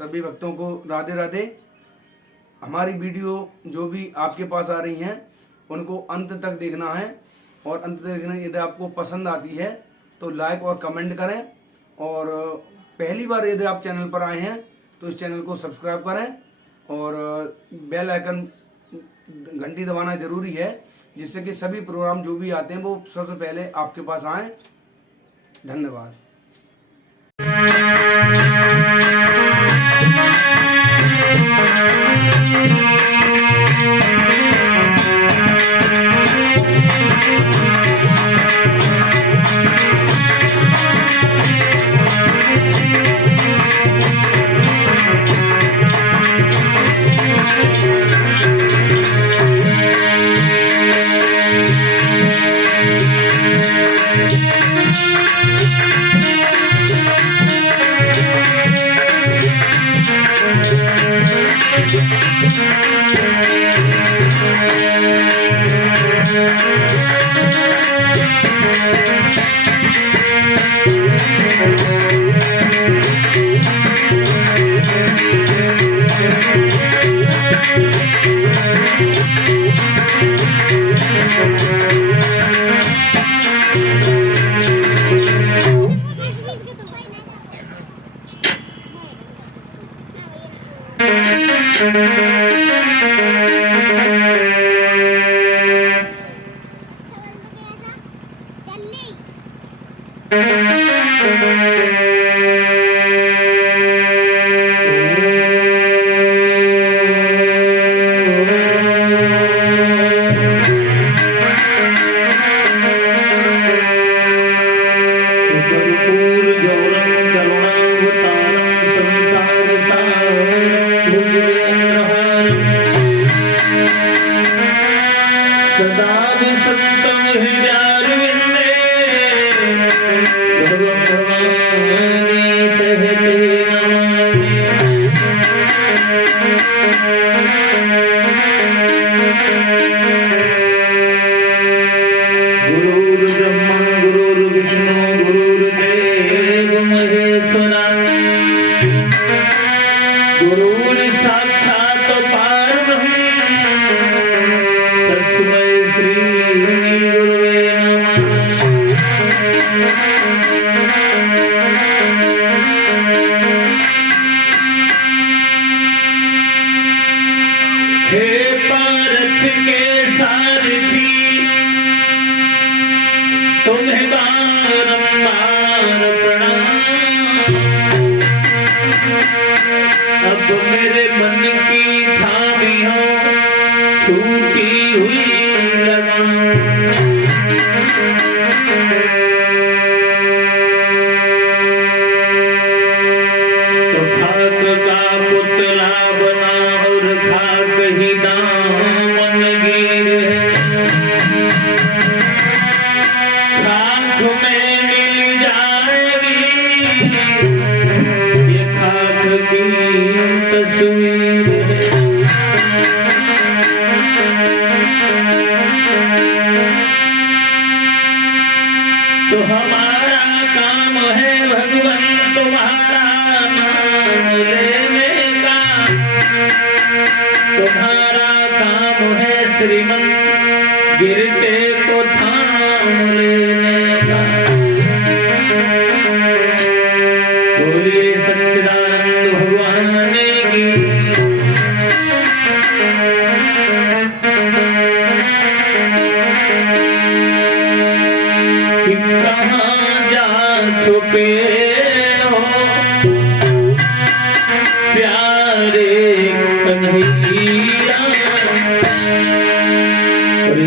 सभी भक्तों को राधे राधे। हमारी वीडियो जो भी आपके पास आ रही हैं उनको अंत तक देखना है, और अंत तक देखना, यदि आपको पसंद आती है तो लाइक और कमेंट करें, और पहली बार यदि आप चैनल पर आए हैं तो इस चैनल को सब्सक्राइब करें और बेल आइकन घंटी दबाना जरूरी है, जिससे कि सभी प्रोग्राम जो भी आते हैं वो सबसे पहले आपके पास आए। धन्यवाद।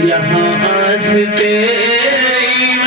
यहाँ आस तेरी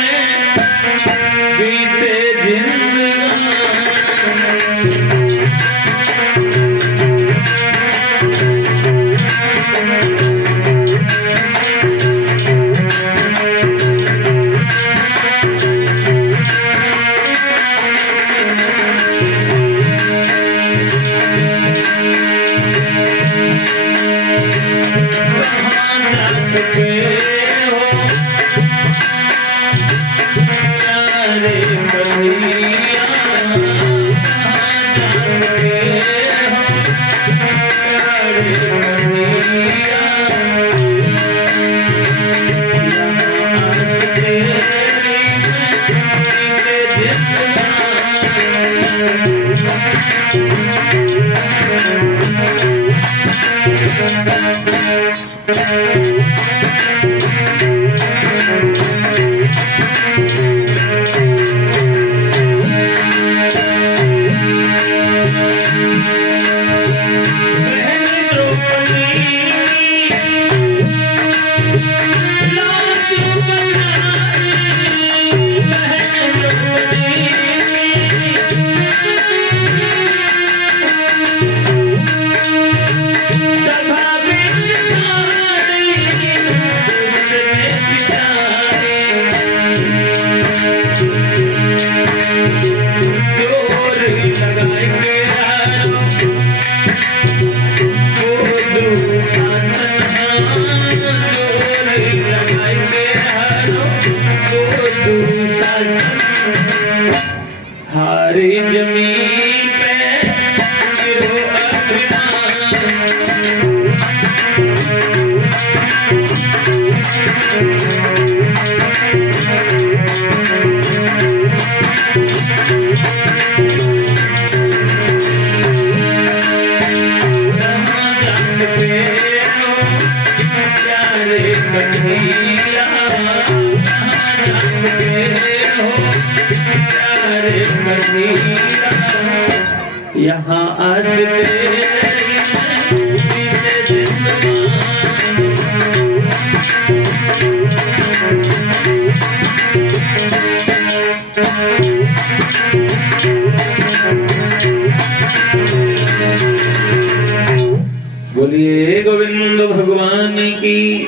बोलिए गोविंद भगवान की।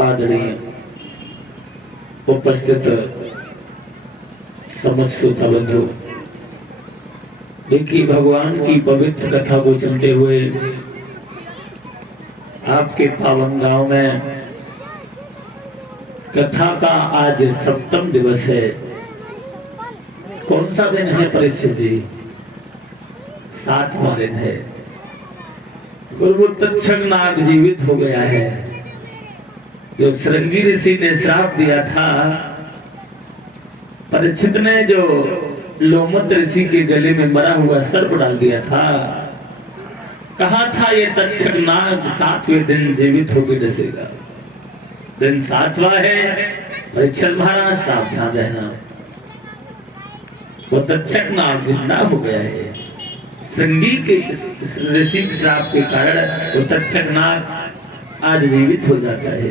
आदरणीय उपस्थित समस्त श्रोता बंधु, देखिए भगवान की पवित्र कथा को चलते हुए आपके पावन गांव में कथा का आज 7वां दिवस है। कौन सा दिन है परीक्षित जी? 7वां दिन है। गुरु तक्षक नाग जीवित हो गया है। जो श्रृंगी ऋषि ने श्राप दिया था, परीक्षित ने जो लोमत ऋषि के गले में मरा हुआ सर्प डाल दिया था, कहा था ये तक्षक नाग 7वें दिन जीवित होकर दसेगा। दिन 7वां है। परीक्षित महाराज सावधान रहना। वो तक्षक नाग जिंदा हो गया है। श्रृंगी के ऋषि के श्राप के कारण वो तक्षक नाग आज जीवित हो जाता है।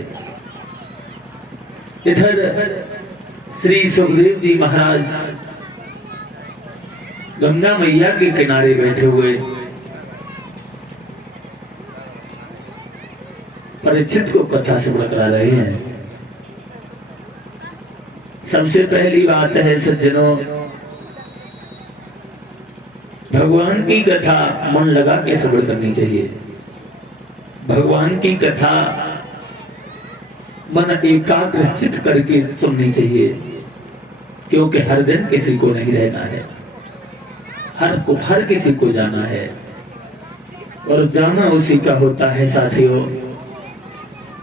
इधर श्री सुखदेव जी महाराज गंगा मैया के किनारे बैठे हुए परीक्षित को कथा श्रवण करा रहे हैं। सबसे पहली बात है सज्जनों, भगवान की कथा मन लगा के श्रवण करनी चाहिए। भगवान की कथा मन एकाग्रचित करके सुननी चाहिए, क्योंकि हर दिन किसी को नहीं रहना है, हर किसी को जाना है और जाना उसी का होता है साथियों।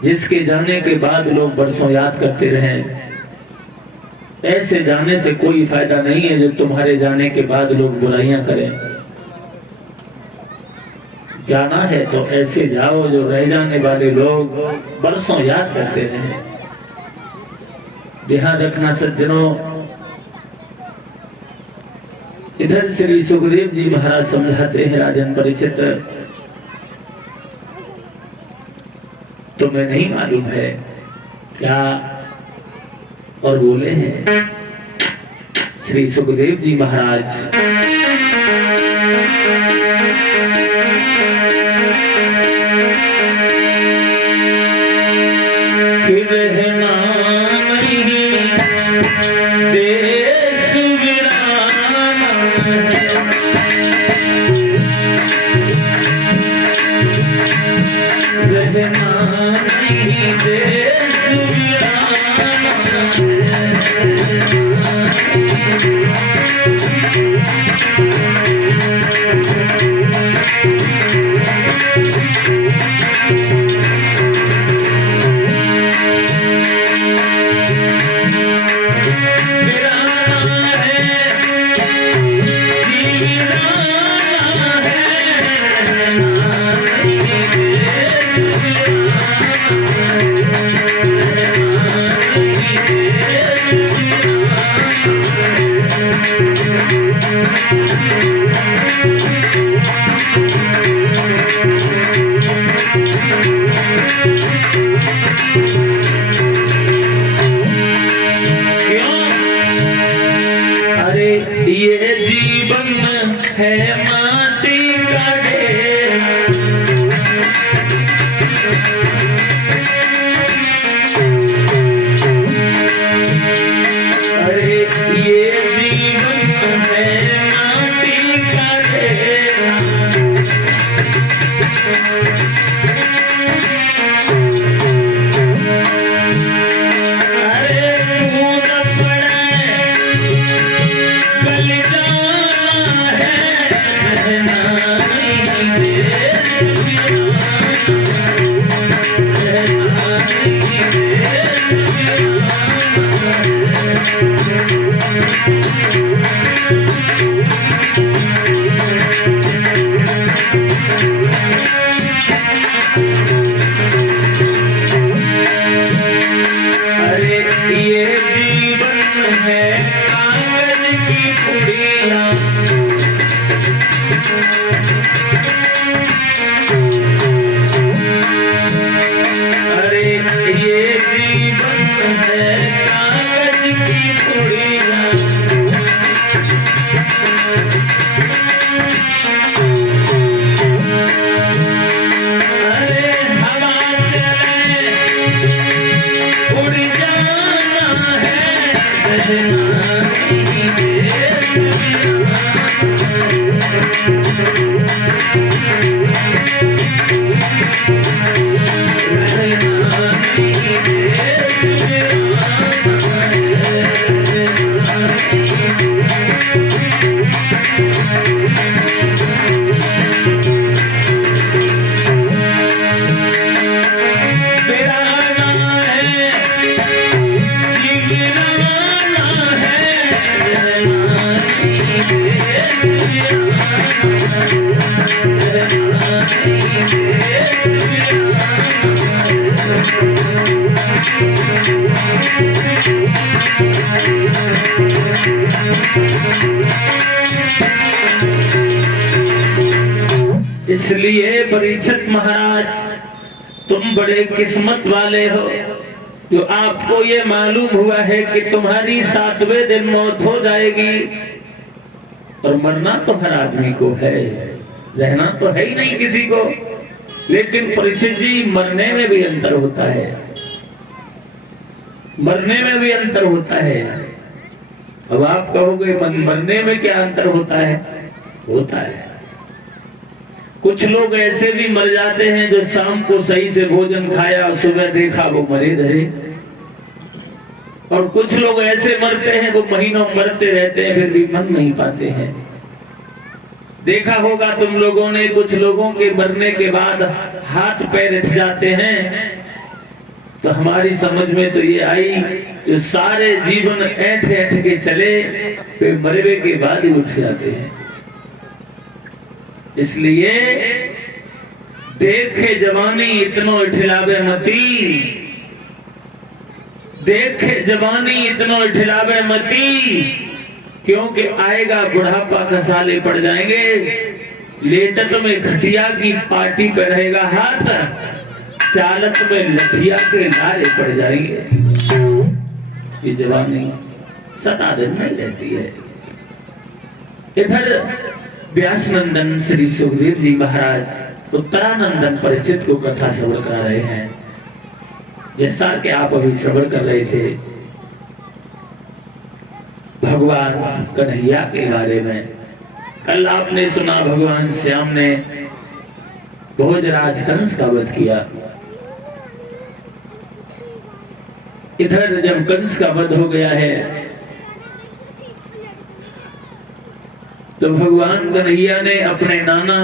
जिसके जाने के बाद लोग बरसों याद करते रहें, ऐसे जाने से कोई फायदा नहीं है जो तुम्हारे जाने के बाद लोग बुराइयां करें। जाना है तो ऐसे जाओ जो रह जाने वाले लोग बरसों याद करते रहें। ध्यान रखना सज्जनों। इधर श्री सुखदेव जी महाराज समझाते हैं, राजन परीक्षित तुम्हें नहीं मालूम है क्या? और बोले हैं श्री सुखदेव जी महाराज, कि रहना नहीं देश वीराना रहना नहीं देश ये जीवन है माटी का ढेर, अरे ये जीवन है माटी का ढेर। अरे तू न पड़े कल जाना है, है कागज की पुड़िया। अरे ये जीवन है कागज की पुड़िया। अरे हवा चले उड़ जाना है सजना नहीं देश इसलिए परीक्षित महाराज, तुम बड़े किस्मत वाले हो जो आपको ये मालूम हुआ है कि तुम्हारी 7वें दिन मौत हो जाएगी। और मरना तो हर आदमी को है, रहना तो है ही नहीं किसी को। लेकिन परीक्षित जी, मरने में भी अंतर होता है, मरने में भी अंतर होता है। अब आप कहोगे मरने में क्या अंतर होता है? होता है। कुछ लोग ऐसे भी मर जाते हैं जो शाम को सही से भोजन खाया और सुबह देखा वो मरे धरे। और कुछ लोग ऐसे मरते हैं वो महीनों मरते रहते हैं फिर भी मर नहीं पाते हैं। देखा होगा तुम लोगों ने, कुछ लोगों के मरने के बाद हाथ पैर उठ जाते हैं। तो हमारी समझ में तो ये आई जो सारे जीवन ऐठ ऐठ के चले फिर मरने के बाद ही उठ जाते हैं। इसलिए देखे जवानी इतनो इठिलावे मती, देखे जवानी इतनो इठिलावे मती, क्योंकि आएगा बुढ़ापा खसाले पड़ जाएंगे। लेटत में खटिया की पार्टी पे रहेगा हाथ, चालत में लठिया के नारे पड़ जाएंगे। ये जवानी सदा दिन नहीं रहती है। इधर व्यास नंदन श्री सुखदेव जी महाराज उत्तरानंदन परीक्षित को कथा श्रवण करा रहे हैं। जैसा कि आप अभी श्रवण कर रहे थे भगवान कन्हैया के बारे में। कल आपने सुना भगवान श्याम ने भोजराज कंस का वध किया। इधर जब कंस का वध हो गया है तो भगवान कन्हैया ने अपने नाना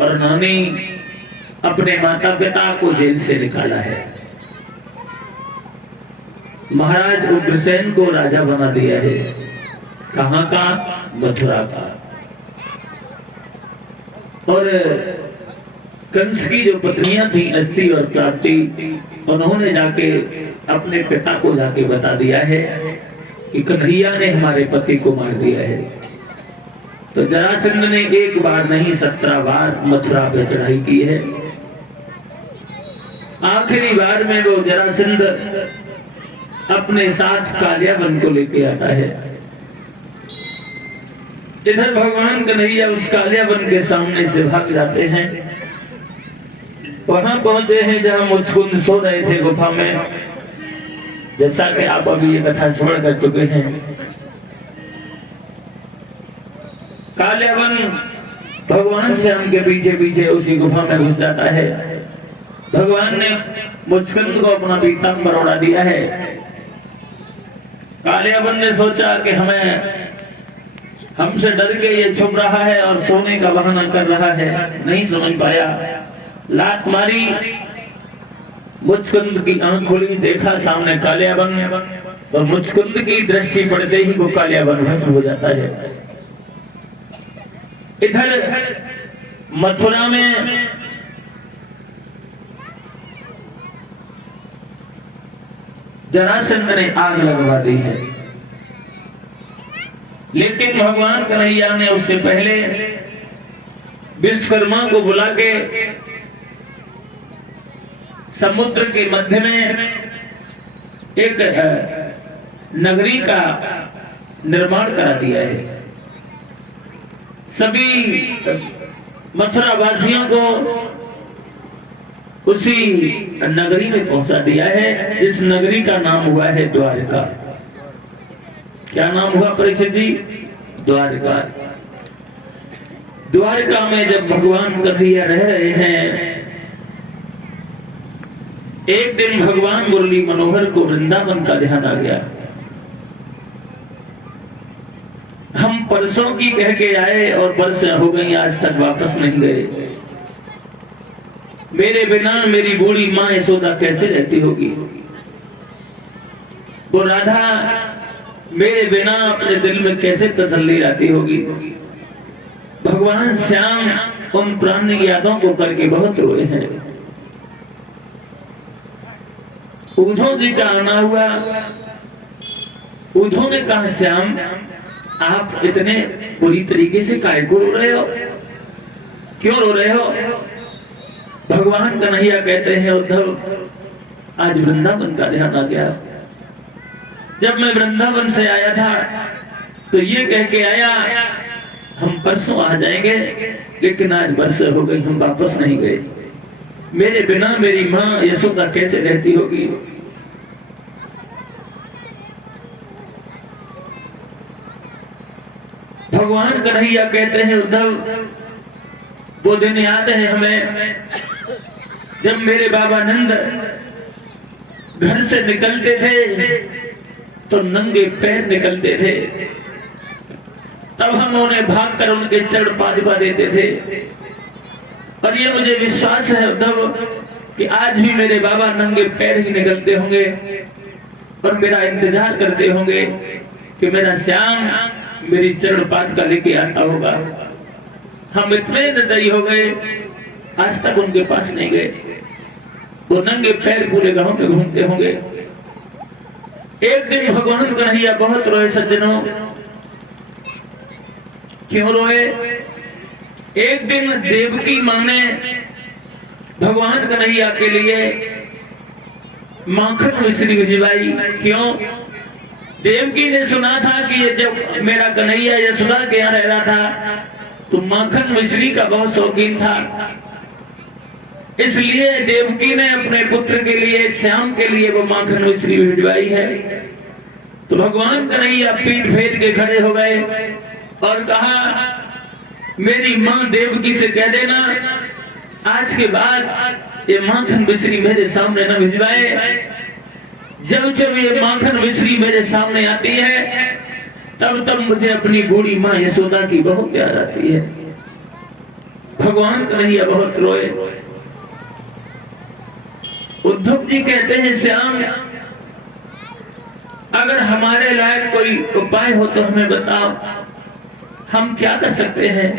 और नानी, अपने माता पिता को जेल से निकाला है। महाराज उग्रसेन को राजा बना दिया है। कहां का? मथुरा का। और कंस की जो पत्नियां थी अस्ति और प्राप्ति, उन्होंने जाके अपने पिता को जाके बता दिया है कि कन्हैया ने हमारे पति को मार दिया है। तो जरासंध ने एक बार नहीं 17 बार मथुरा पे चढ़ाई की है। आखिरी बार में वो जरासंध अपने साथ कालियावन को लेके आता है। इधर भगवान कन्हैया उस कालियावन के सामने से भाग जाते हैं। वहां पहुंचे हैं जहां मुचकुंद सो रहे थे गुफा में, जैसा कि आप अभी ये कथा श्रवण कर चुके हैं। कालियावन भगवान श्याम के पीछे पीछे उसी गुफा में घुस जाता है। भगवान ने मुचकुंद को अपना पीतांबर ओढ़ा दिया है। कालियावन ने सोचा कि हमसे डर के ये छुप रहा है और सोने का बहाना कर रहा है, नहीं समझ पाया। लात मारी, मुचकुंद की आंख खुली, देखा सामने कालियावन, और मुचकुंद की दृष्टि पड़ते ही वो कालियावन भस्म हो जाता है। इधर मथुरा में जरासंध ने आग लगवा दी है। लेकिन भगवान कन्हैया ने उससे पहले विश्वकर्मा को बुला के समुद्र के मध्य में एक नगरी का निर्माण करा दिया है। सभी मथुरा वासियों को उसी नगरी में पहुंचा दिया है, जिस नगरी का नाम हुआ है द्वारका। क्या नाम हुआ परीक्षित जी? द्वारका। द्वारका में जब भगवान कन्हैया रह रहे हैं, एक दिन भगवान मुरली मनोहर को वृंदावन का ध्यान आ गया। हम परसों की कह के आए और वर्ष हो गई, आज तक वापस नहीं गए। मेरे बिना मेरी बूढ़ी माँ यशोदा कैसे रहती होगी? वो राधा मेरे बिना अपने दिल में कैसे तसल्ली लाती होगी? भगवान श्याम उन पुरानी यादों को करके बहुत रोए हैं। उद्धव जी का आना हुआ। उद्धव ने कहा, श्याम आप इतने बुरी तरीके से काहे को रो रहे हो? क्यों रो रहे हो? भगवान कन्हैया कहते हैं, उद्धव आज वृंदावन का ध्यान आ गया। जब मैं वृंदावन से आया था तो ये कह के आया हम परसों आ जाएंगे, लेकिन आज वर्ष हो गई, हम वापस नहीं गए। मेरे बिना मेरी माँ यशोदा कैसे रहती होगी? भगवान कन्हैया कहते हैं, उद्धव वो दिन याद है हमें जब मेरे बाबा नंद घर से निकलते थे तो नंगे पैर निकलते थे, तब हम उन्हें भागकर उनके चरण पादुका देते थे। और ये मुझे विश्वास है उद्धव कि आज भी मेरे बाबा नंगे पैर ही निकलते होंगे और मेरा इंतजार करते होंगे कि मेरा श्याम मेरी चरण पादुका लेके आता होगा। हम इतने निर्दयी हो गए, आज तक उनके पास नहीं गए। वो नंगे पैर पूरे गांव में घूमते होंगे। एक दिन भगवान कन्हैया बहुत रोए सज्जनों। क्यों रोए? एक दिन देवकी माँ ने भगवान कन्हैया के लिए माखन मिश्री भिजवाई। क्यों? देवकी ने सुना था कि ये जब मेरा कन्हैया यशोदा के यहाँ रह रहा था तो माखन मिश्री का बहुत शौकीन था, इसलिए देवकी ने अपने पुत्र के लिए, श्याम के लिए वो माखन मिश्री भिजवाई है। तो भगवान कन्हैया पीठ फेर के खड़े हो गए और कहा, मेरी माँ देवकी से कह देना आज के बाद ये माखन मिश्री मेरे सामने न भिजवाए। जब जब ये माखन मिश्री मेरे सामने आती है तब तब मुझे अपनी बूढ़ी माँ यशोदा की बहुत याद आती है। भगवान कन्हैया बहुत रोए। उद्धव जी कहते हैं, श्याम अगर हमारे लायक कोई उपाय हो तो हमें बताओ, हम क्या कर सकते हैं?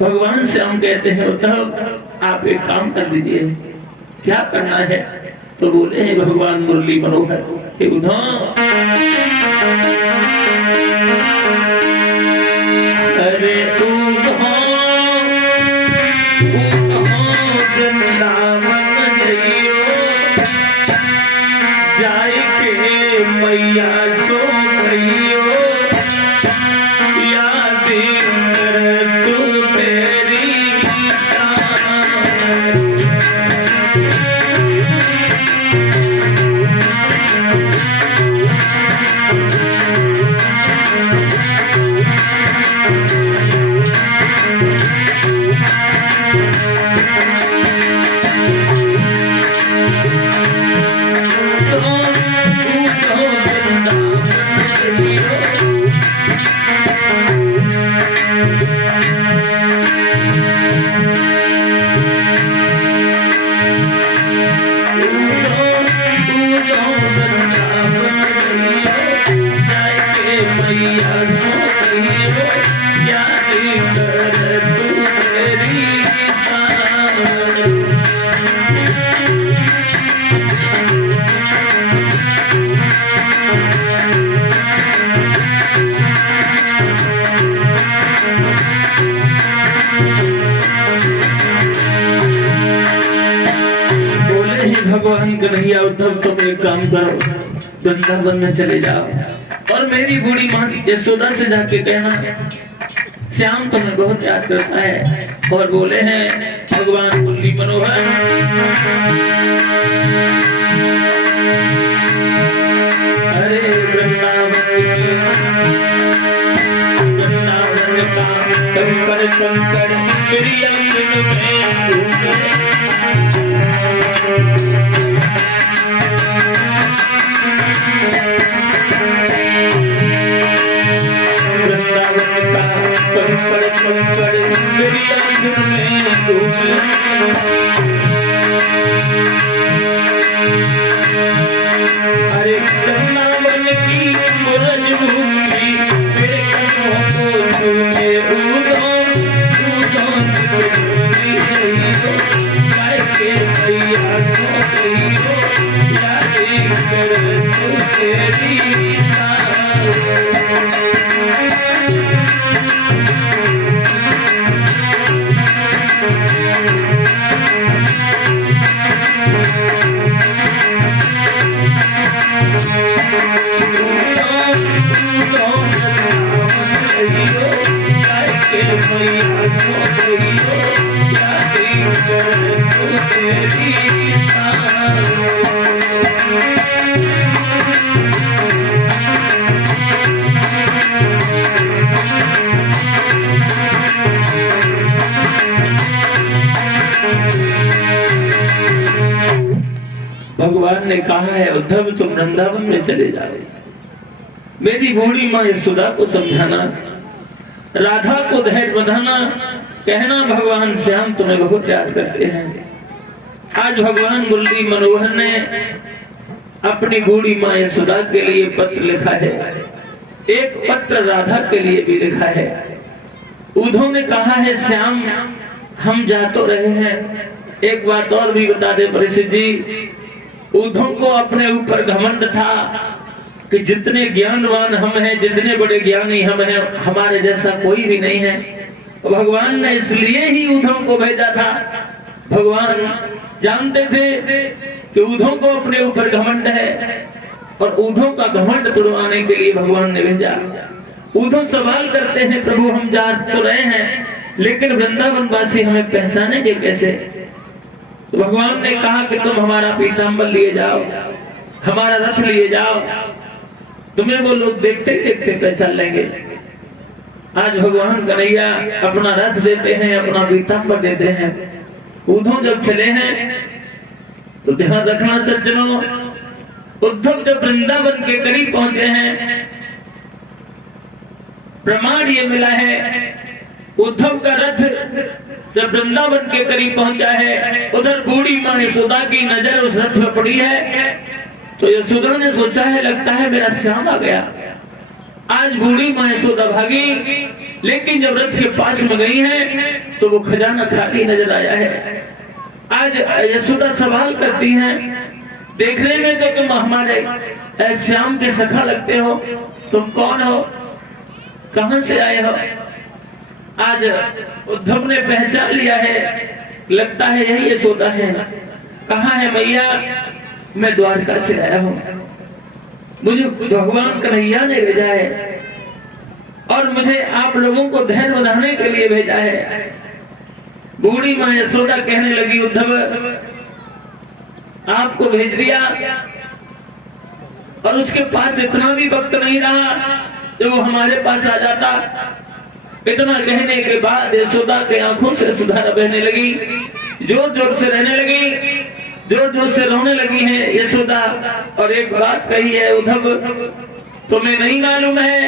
भगवान श्याम कहते हैं, उद्धव आप एक काम कर दीजिए। क्या करना है? तो बोले हैं भगवान मुरली मनोहर, हे उद्धव अरे वृंदावन जाय के मैया सो गइयो, याद कर तू तेरी शान। कन्हैया उद्धव तुम एक काम करो, वृंदावन में चले जाओ और मेरी बूढ़ी माँ यशोदा से जाके कहना श्याम तुम्हें बहुत याद करता है। और बोले हैं भगवान मुरली मनोहर अरे वृंदावन का कंकर कंकर मेरी अंगन में वृंदावन का कंकर कंकर मेरी अंगन में डूबे। अरे वृंदावन की मुरज भूमि मेरे कदमों को छूए उधों उधों निकलती गई हो कैसे मैया सो गई हो यादें कर तू तेरी भगवान ने कहा है उद्धव तुम वृंदावन में चले जाओ, मेरी बूढ़ी माँ यशोदा को समझाना, राधा को धैर्य बंधाना, कहना भगवान श्याम तुम्हें बहुत याद करते हैं। आज भगवान मुरली मनोहर ने अपनी बूढ़ी माँ यशोदा के लिए पत्र लिखा है, एक पत्र राधा के लिए भी लिखा है। उद्धव ने कहा है श्याम हम जा तो रहे हैं, एक बात और भी बता दे परिषद जी, उद्धव को अपने ऊपर घमंड था कि जितने ज्ञानवान हम हैं, जितने बड़े ज्ञानी हम हैं, हमारे जैसा कोई भी नहीं है। भगवान ने इसलिए ही उद्धव को भेजा था। भगवान जानते थे कि उद्धव को अपने ऊपर घमंड है और उद्धव का घमंड तुड़वाने के लिए भगवान ने भेजा। उद्धव सवाल करते हैं प्रभु हम जा तो रहे हैं लेकिन वृंदावन वासी हमें पहचानेंगे कैसे? तो भगवान ने कहा कि तुम हमारा पीतांबर लिए जाओ, हमारा रथ लिए जाओ, तुम्हें वो लोग देखते देखते पहचान लेंगे। आज भगवान कन्हैया अपना रथ देते हैं, अपना पीतांबर देते हैं। उद्धव जब चले हैं तो ध्यान रखना सज्जनों, उद्धव जब वृंदावन के करीब पहुंचे हैं, प्रमाण ये मिला है उद्धव का रथ जब वृंदावन के करीब पहुंचा है, उधर बूढ़ी माँ यशोदा की नजर उस रथ पर पड़ी है। तो यशोदा ने सोचा है लगता है मेरा श्याम आ गया। आज बूढ़ी माँ यशोदा भागी, लेकिन जब रथ के पास में गई है तो वो खजाना खाली नजर आया है। आज यशोदा सवाल करती हैं, देखने में तो तुम हमारे श्याम के सखा लगते हो, तुम कौन हो, कहां से आए हो? आज उद्धव ने पहचान लिया है, लगता है यही यशोदा है। कहाँ है मैया? मैं द्वारका से आया हूँ, मुझे भगवान कन्हैया ने भेजा है और मुझे आप लोगों को धैर्य बंधाने के लिए भेजा है। बूढ़ी माँ यशोदा कहने लगी उद्धव आपको भेज दिया, और उसके पास इतना भी वक्त नहीं रहा जब वो हमारे पास आ जाता। इतना कहने के बाद यशोदा के आंखों से सुधारा बहने लगी, जोर जोर से रहने लगी, जोर जोर से रोने लगी है यशोदा। और एक बात कही है उद्धव, तुम्हें नहीं मालूम है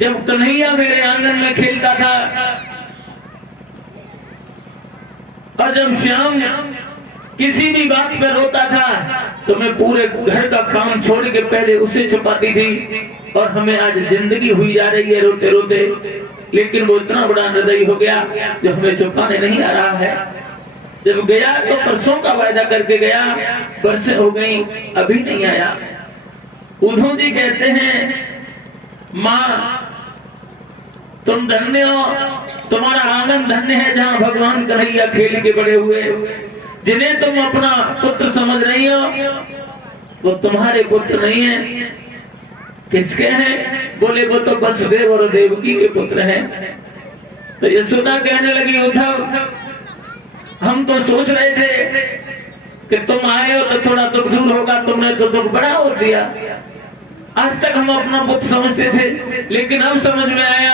जब कन्हैया मेरे आंगन में खेलता था और जब श्याम किसी भी बात पे रोता था तो मैं पूरे घर का काम छोड़ के पहले उसे छुपाती थी, और हमें आज जिंदगी हुई जा रही है रोते रोते, लेकिन वो इतना बड़ा निर्दयी हो गया जो हमें छुपाने नहीं आ रहा है। जब गया तो परसों का वायदा करके गया, बरसें हो गई अभी नहीं आया। उद्धव जी कहते हैं माँ तुम धन्य हो, तुम्हारा आंगन धन्य है जहाँ भगवान कन्हैया खेल के बड़े हुए। जिन्हें तुम अपना पुत्र समझ रही हो वो तुम्हारे पुत्र नहीं है। किसके हैं? बोले वो तो वसुदेव और देवकी के पुत्र हैं। तो यशोदा कहने लगी उद्धव, हम तो सोच रहे थे कि तुम आए हो तो थोड़ा दुख दूर होगा, तुमने तो दुख बड़ा और दिया। आज तक हम अपना पुत्र समझते थे, लेकिन अब समझ में आया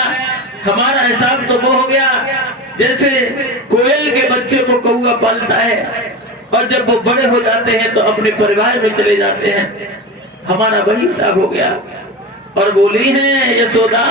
हमारा हिसाब तो वो हो गया जैसे कोयल के बच्चे को कौआ पालता है और जब वो बड़े हो जाते हैं तो अपने परिवार में चले जाते हैं। हमारा वही हिसाब हो गया। और बोली है यशोदा,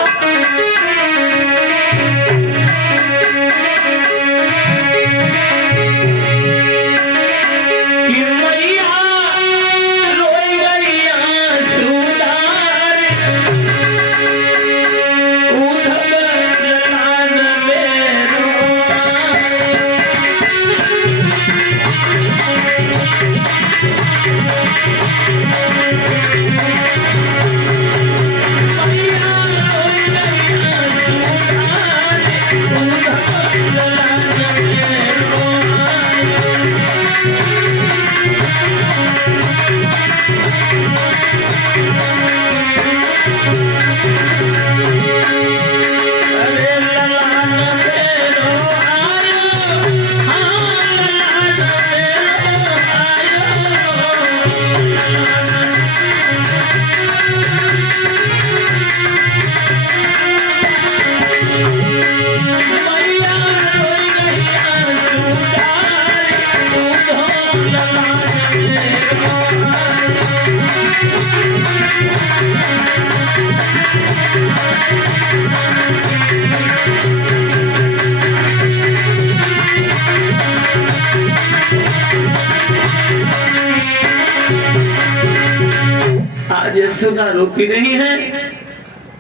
आज यशोदा रोकी नहीं है,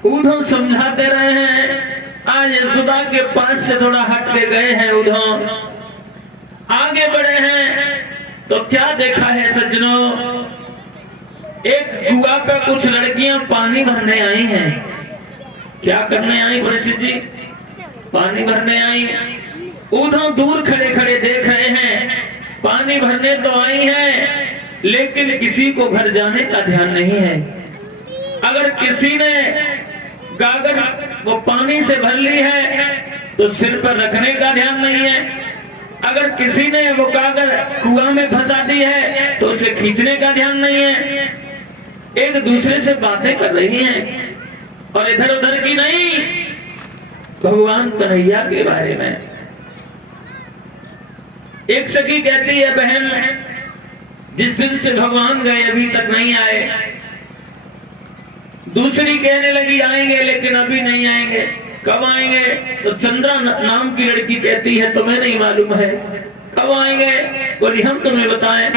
उद्धव समझाते रहे हैं। आज यशोदा के पास से थोड़ा हट के गए हैं उद्धव, आगे बढ़े हैं तो क्या देखा है सज्जनों, एक कुआं पे कुछ लड़कियां पानी भरने आई हैं। क्या करने आई प्रसिद्ध जी? पानी भरने आई। उद्धव दूर खड़े खड़े देख रहे हैं, पानी भरने तो आई हैं लेकिन किसी को घर जाने का ध्यान नहीं है। अगर किसी ने गागर वो पानी से भर ली है तो सिर पर रखने का ध्यान नहीं है। अगर किसी ने वो गागर कुआं में फंसा दी है तो उसे खींचने का ध्यान नहीं है। एक दूसरे से बातें कर रही हैं और इधर उधर की नहीं, भगवान कन्हैया के बारे में। एक सखी कहती है, बहन जिस दिन से भगवान गए अभी तक नहीं आए। दूसरी कहने लगी आएंगे लेकिन अभी नहीं आएंगे। कब आएंगे? तो चंद्रा नाम की लड़की कहती है तुम्हें नहीं मालूम है कब आएंगे? बोली हम तुम्हें बताएं।